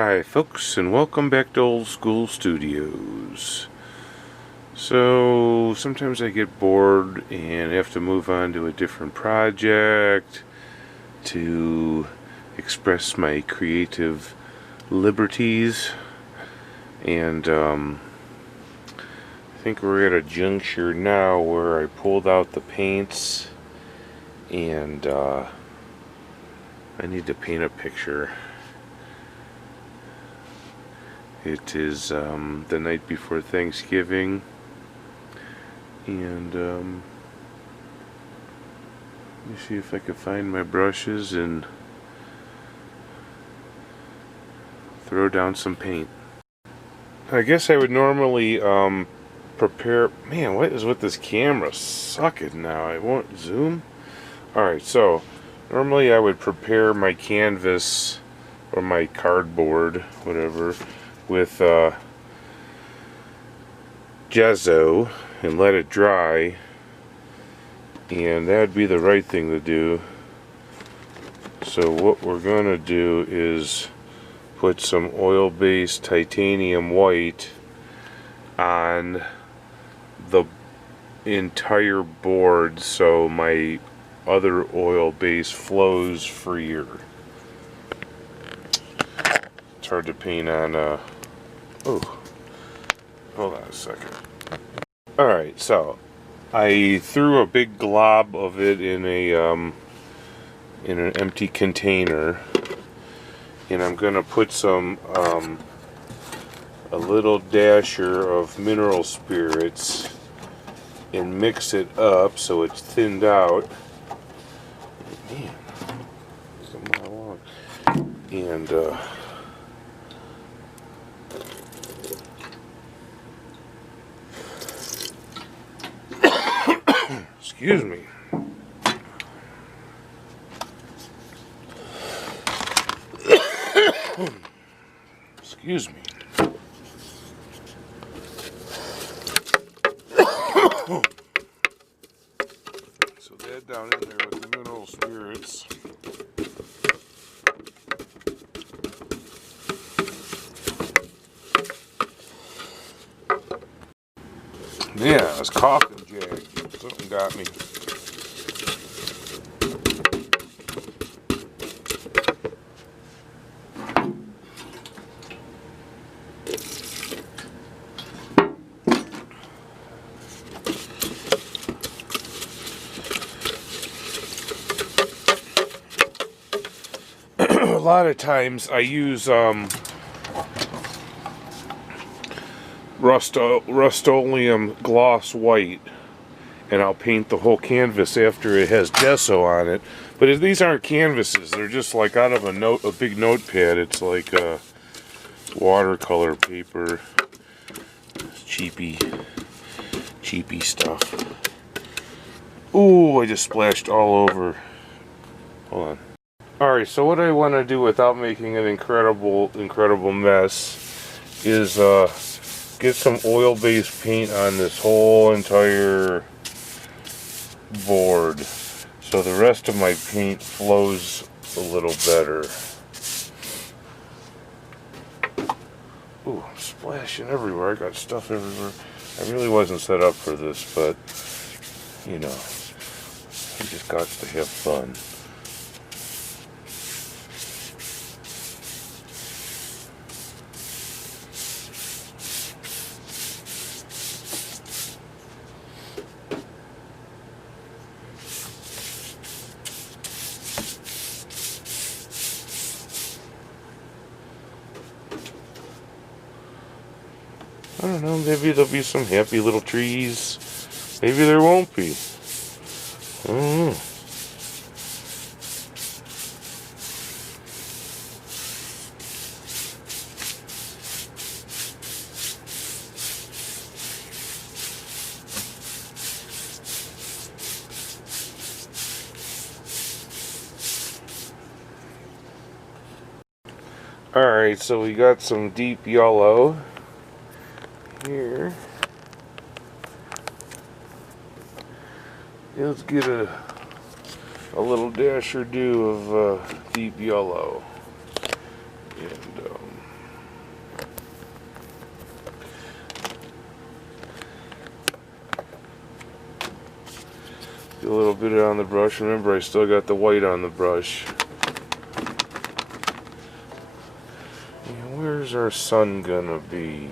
Hi folks, and welcome back to Old School Studios. So sometimes I get bored and have to move on to a different project to express my creative liberties, and I think we're at a juncture now where I pulled out the paints and I need to paint a picture. It is the night before Thanksgiving, and let me see if I can find my brushes and throw down some paint. I guess I would normally prepare. Man, what is with this camera sucking now? It won't zoom. Alright, so normally I would prepare my canvas or my cardboard, whatever, with gesso and let it dry, and that'd be the right thing to do. So what we're gonna do is put some oil-based titanium white on the entire board so my other oil base flows freer. It's hard to paint on oh, hold on a second. Alright, so I threw a big glob of it in an empty container, and I'm gonna put some a little dasher of mineral spirits and mix it up so it's thinned out. Man, it's a mile long. And excuse me. Excuse me. So that down in there with the mineral spirits. Yeah, I was coughing, Jack. Something got me. A lot of times I use Rust-Oleum gloss white, and I'll paint the whole canvas after it has gesso on it. But these aren't canvases; they're just like out of a big notepad. It's like watercolor paper. It's cheapy stuff. Ooh, I just splashed all over. Hold on. Alright, so what I want to do without making an incredible mess is get some oil-based paint on this whole entire board so the rest of my paint flows a little better. Ooh, I'm splashing everywhere. I got stuff everywhere. I really wasn't set up for this, but you know, you just got to have fun. I don't know, maybe there'll be some happy little trees. Maybe there won't be. I don't know. Alright, so we got some deep yellow here. Let's get a little dash or do of deep yellow. And a little bit on the brush. Remember, I still got the white on the brush. And where's our sun gonna be?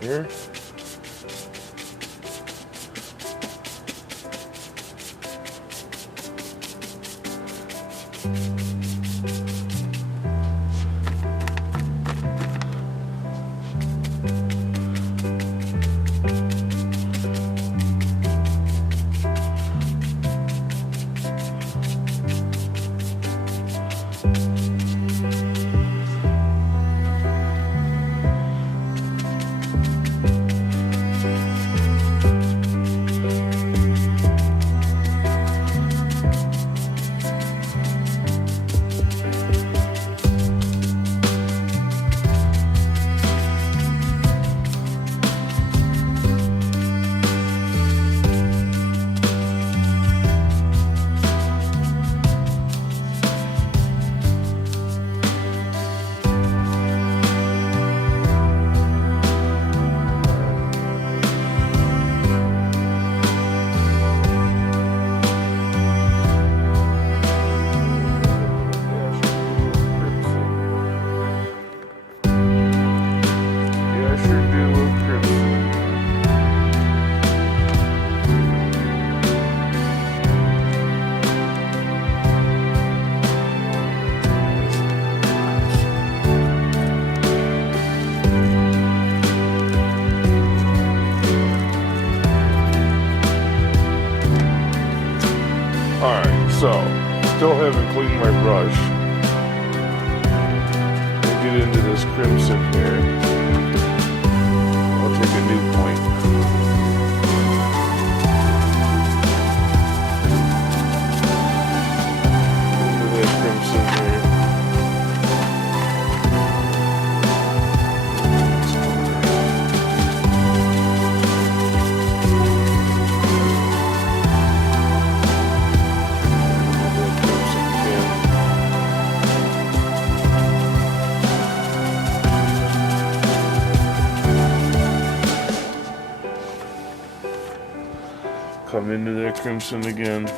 Here? Alright, so, still haven't cleaned my brush. We'll get into this crimson here. I'll take a new point. Into that crimson here. Come into that crimson again.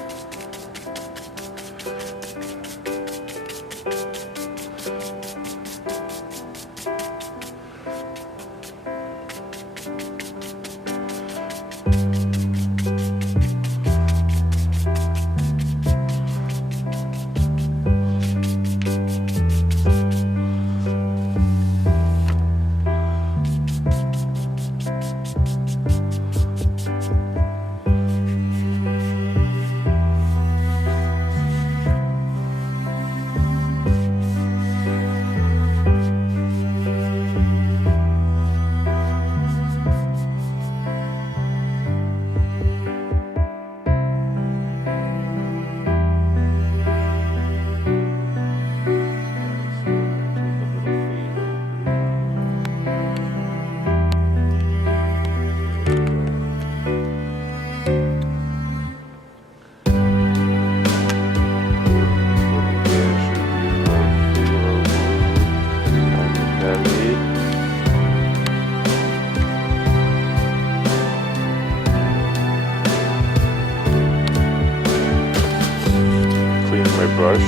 Brush.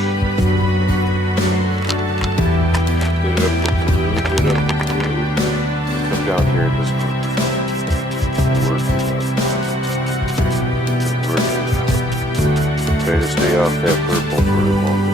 Hit it up with blue, hit it up with blue. Come down here and just work it up. Try to stay off that purple for a moment.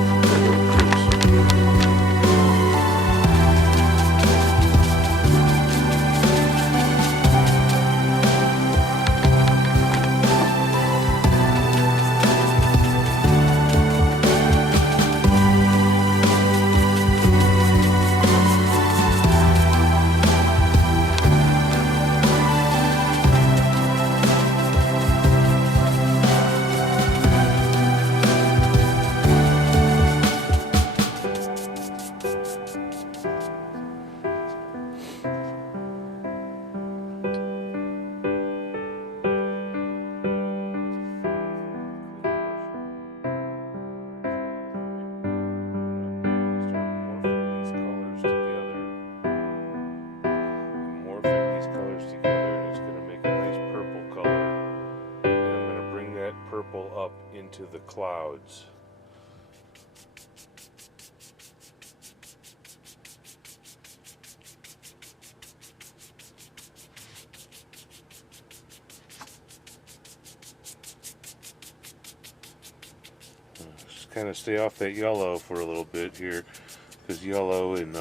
into the clouds. Just kind of stay off that yellow for a little bit here, because yellow and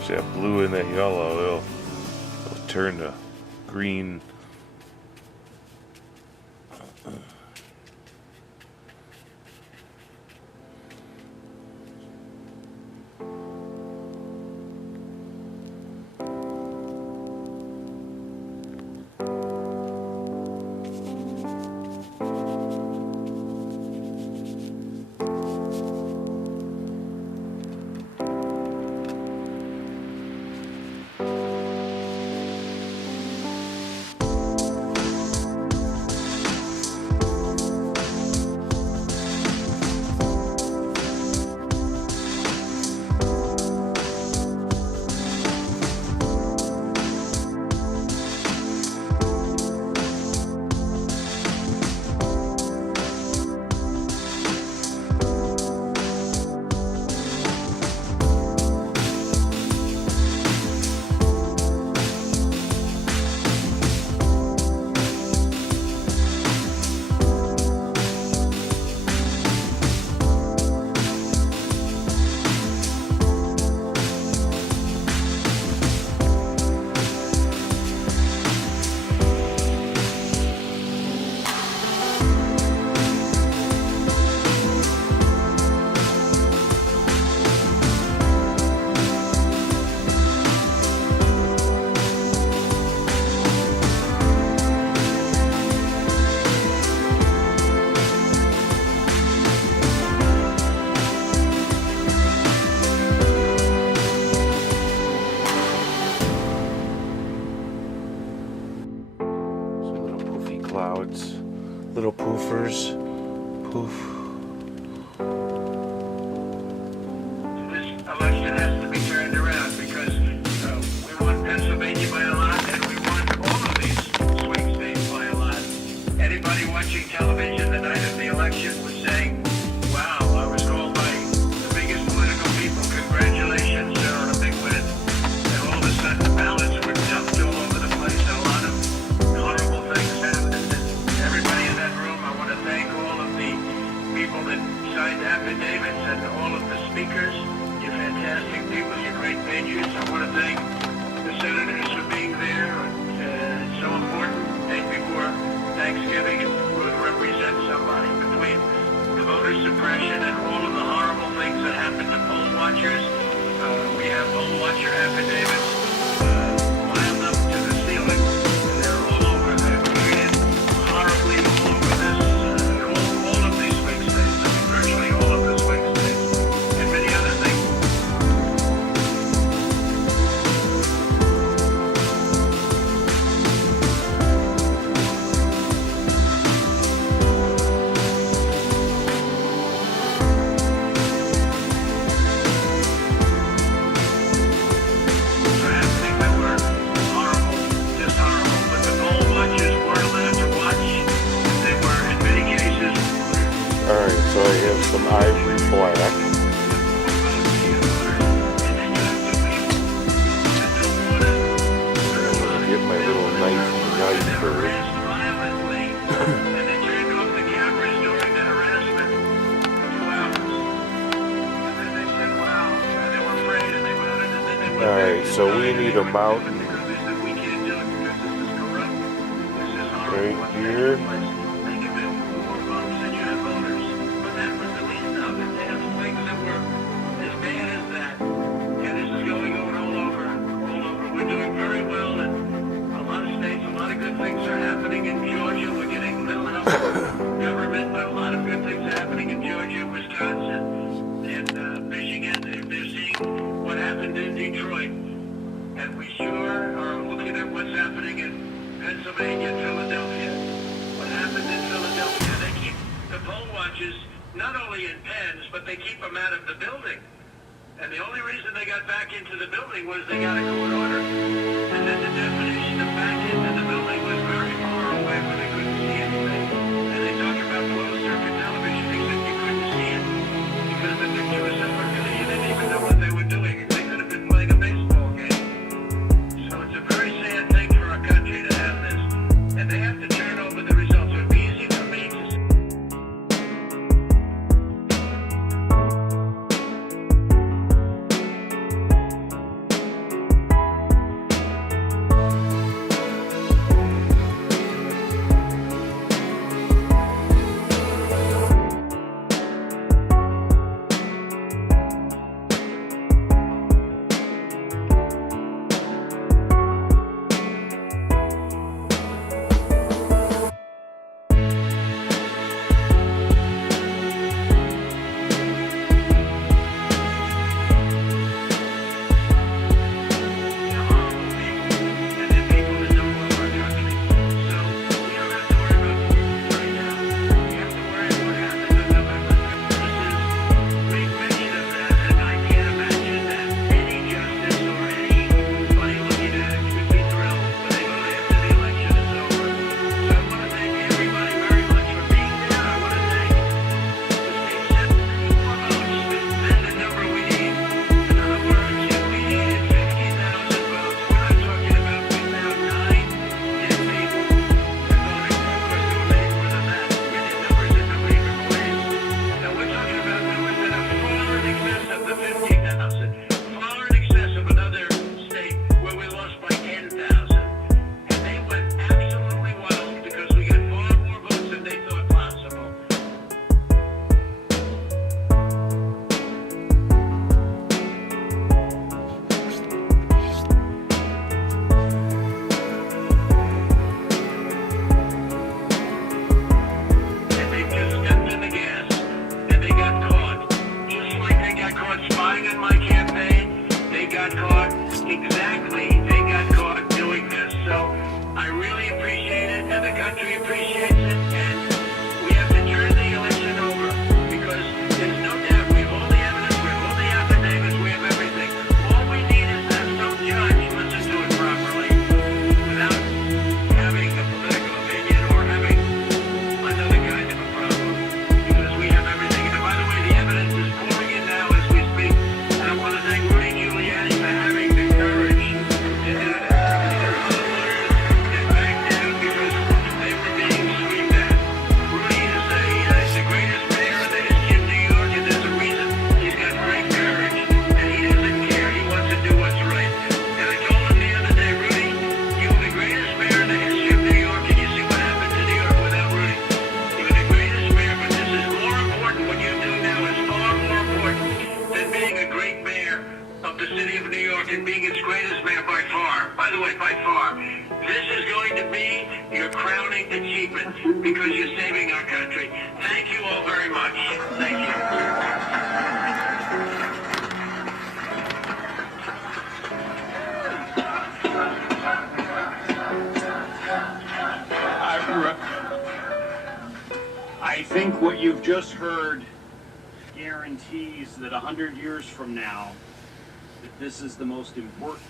watch that blue and that yellow. It'll turn to green. speakers. You're fantastic people. You're great patriots. I want to thank the senators for being there. It's so important. Day before Thanksgiving, it would represent somebody between the voter suppression and all of the horrible things that happen to poll watchers. We have poll watcher affidavits piled up to the ceiling. They're all over. They're created horribly all over this, all of these swing states. I mean, virtually all of the swing states, and many other things. Alright, so I have some ivory black. Get my little knife first. Alright, so we need a mountain right here. Things are happening in Georgia. We're getting little help from government, but a lot of good things are happening in Georgia, Wisconsin, and Michigan. They're seeing what happened in Detroit. And we sure are looking at what's happening in Pennsylvania and Philadelphia. What happened in Philadelphia, they keep the poll watchers not only in pens, but they keep them out of the building. And the only reason they got back into the building was they got a court order. And then the definition of back into the building was very far away where they couldn't see anything. And they talk about closed circuit television, except you couldn't see it because the picture was so clear you didn't even know what they were doing. They could have been playing a baseball game. So it's a very sad thing for our country to have this. And they have to turn over the results. It would be easy for me to say. do it by far. This is going to be your crowning achievement because you're saving our country. Thank you all very much. Thank you. I think what you've just heard guarantees that 100 years from now, that this is the most important.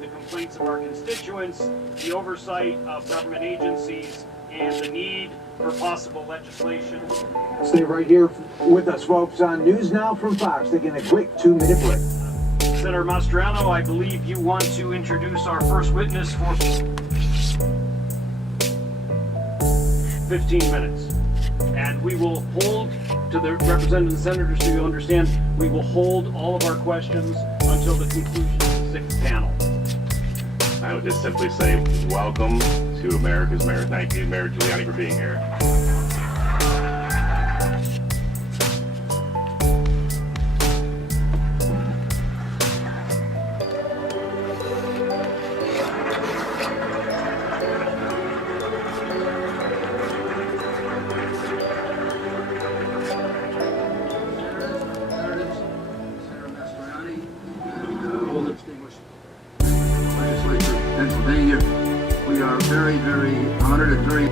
The complaints of our constituents, the oversight of government agencies, and the need for possible legislation. Stay right here with us, folks, on News Now from Fox. Taking a quick 2-minute break. Senator Mastriano, I believe you want to introduce our first witness for 15 minutes. And we will hold, to the representatives and senators, so you understand, we will hold all of our questions until the conclusion of the 6th panel. I would just simply say, welcome to America's Mayor. Thank you, Mayor Giuliani, for being here. Senator Mastriani, all distinguished legislature of Pennsylvania. We are very, very honored and very